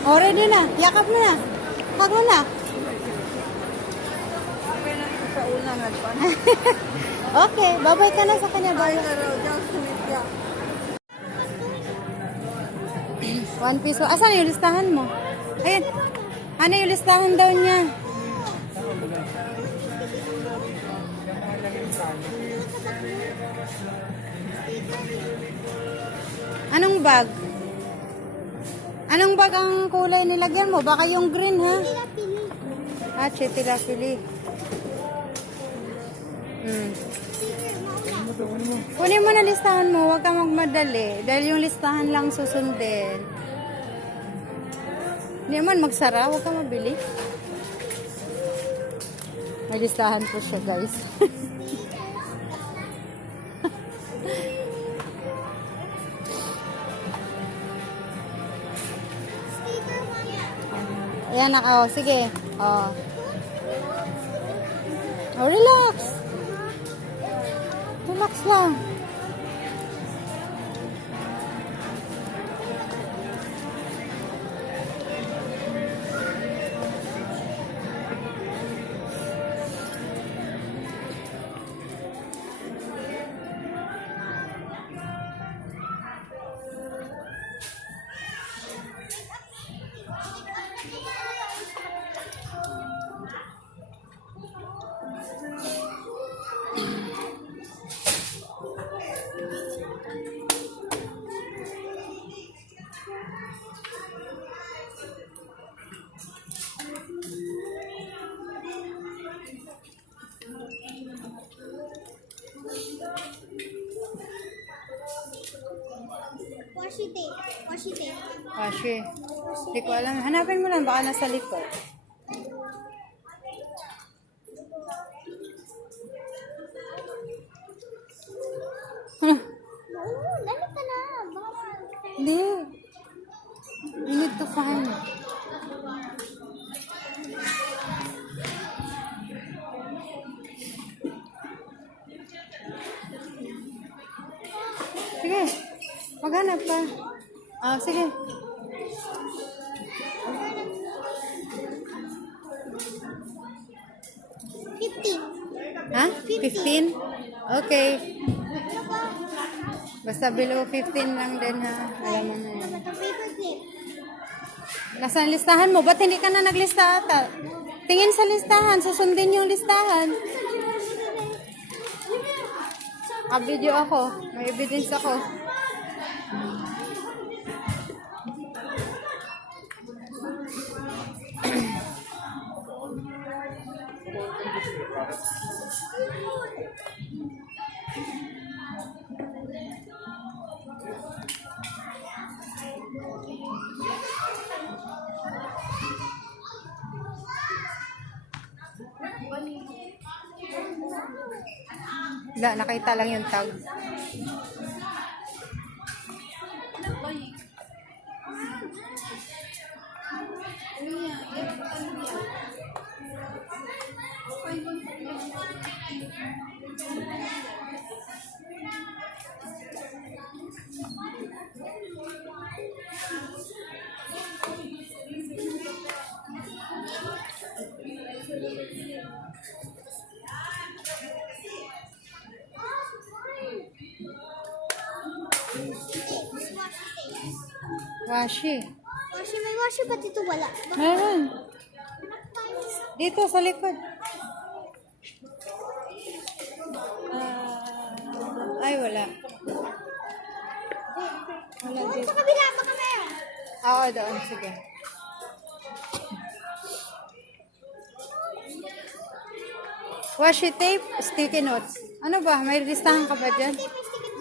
Oh, ready na. Yakap mo na. Hug mo na. Sa una nga pa. Okay, babay ka na sa kanya. Bye. 1 piso. Asan yung listahan mo? Ayun. Ano yung listahan daw niya? Anong bag? Anong bag ang kulay nilagyan mo? Baka yung green, ha? Ah, chipilapili. Kunin mo na listahan mo. Huwag kang magmadali. Dahil yung listahan lang susundin. Hindi naman magsara. Huwag kang mabili. May listahan po siya, guys. Ayan na. Oh, sige. Oh. Oh, relax. Relax lang. Washi tape. Washi tape. Washi. Hindi ko alam. Hanapin mo lang. Baka nasa likod. Oo, dali ka na. Bawal. Hindi. You need to find. Sige. Maghanap pa. Ah, sige. Ha? 15? Okay. Basta below 15 lang din, ha? Alam mo na yan. Ito paper clip. Nasaan listahan mo? Ba't hindi ka na naglista ata? Tingin sa listahan. Susundin yung listahan. Video ako. May evidence ako. Wala, nakita lang yung tag. Washi. Washi, may washi ba't ito wala? Meron. Dito sa likod. Ay, wala. Wala Doon dito. sa kabila, baka meron. Oo, doon. Sige. Washi tape, sticky notes. Ano ba? May listahan ka ba dyan? Tape, stick it.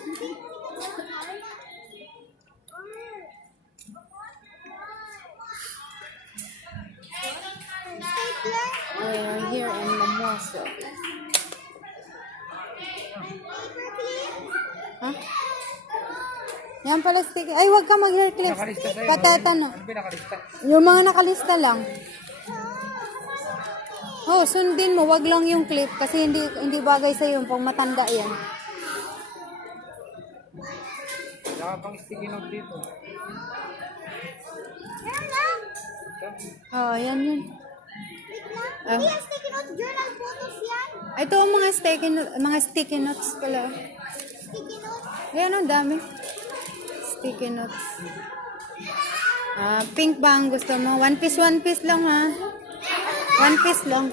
Stapler. Here in Lamoso. Paper clip. Ha? Yan pala sticky. Ay, wag ka mag-hair clips. Patatano. Yung mga nakalista lang. Oh, sundin mo. Wag lang yung clip. Kasi hindi bagay sa yung pang matanda yan. Wala pang sticky note dito. Meron lang. Oh, yan yun. Hindi yan, sticky notes. Journal photos yan. Ito ang mga sticky notes pala. Sticky notes. Ayan, ang dami. Sticky notes. Pink ba ang gusto mo? One piece lang ha. One piece lang.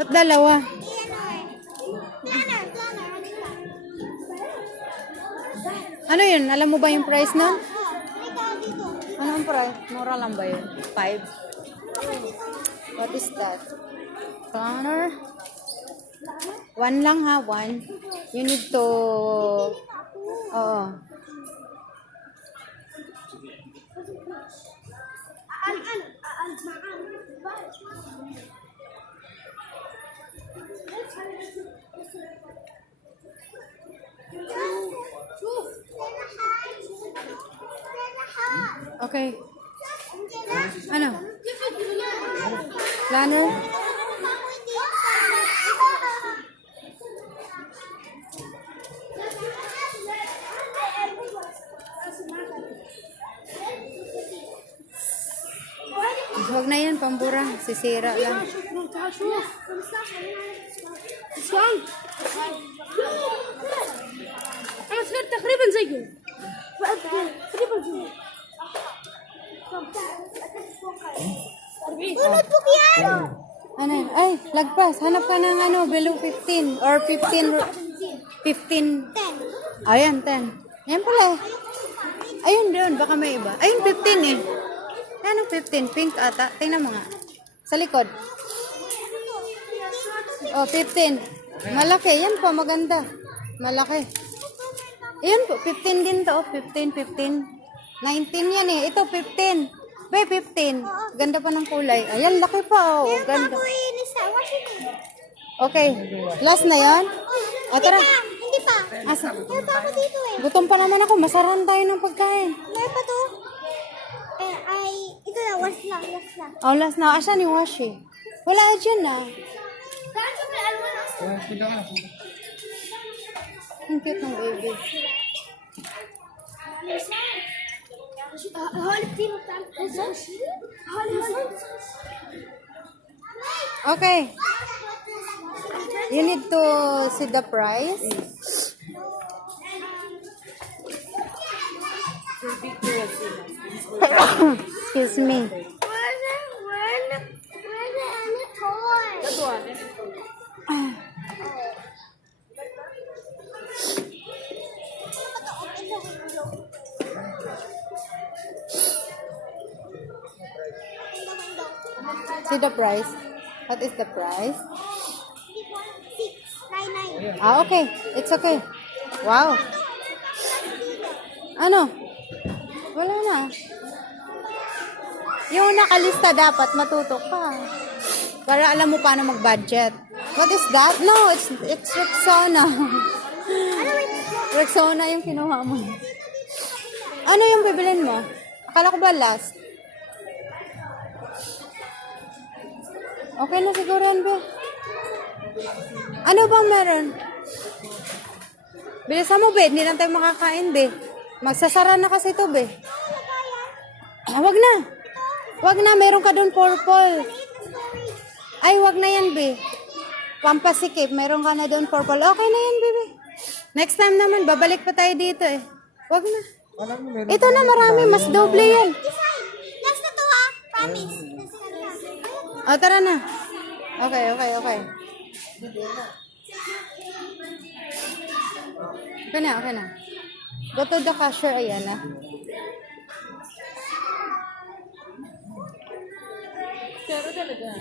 Ba't dalawa? Ano yun? Alam mo ba yung price nun? Anong price? Mura lang ba yun? 5? What is that? Toner? 1 lang ha, 1. You need to... Oo. Okay. Ano? Plano? Huwag na yan, pambura. Sisira lang. أنا صغير تقريبا زيه تقريبا زيه notebook yan! Ano? Ay, lagpas. Hanap ka ng ano, below 15 or 15. 15. 10. Ayan, 10. Yan pala. Ayun doon, baka may iba. Ayun, 15 eh. Ano 15? Pink ata. Tingnan mo nga. Sa likod. Oh, 15. Malaki. Yan po, maganda. Malaki. Ayun po, 15 din to. 15. 19 yan eh. Ito, 15. Be, 15. Ganda pa ng kulay. Ayan, laki pa. Oh, ganda. Okay. Last na yan? O, tara. Hindi pa. Asa? Meron pa ako dito eh. Gutom pa naman ako. Masaran tayo ng pagkain. Meron pa to. Ito na, last lang. Oh, last na. Asan yung washi? Wala ka dyan na. Ang cute ng baby. Okay. You need to see the price. Excuse me. Where's the other toy? That one. See the price. What is the price? 699. Okay. It's okay. Wow. Ano? Wala na. Yung nakalista dapat matuto ka. Para alam mo paano mag-budget. What is that? No, it's Rexona. Rexona yung kinuha mo. Ano yung bibilin mo? Akala ko ba last? Okay na siguro yan, be. Ano bang meron? Bilisan mo, be. Hindi lang tayo makakain, be. Magsasara na kasi ito, be. Wag na. Wag na. Meron ka doon purple. Ay, wag na yan, be. Pampasikip. Meron ka na doon purple. Okay na yan, bebe. Next time naman, babalik pa tayo dito, eh. Wag na. Ito na, marami. Mas doble yan. Last na to ha. Promise. O, tara na. Okay. Okay na. Go to the cashier, ayan na. Pero talaga.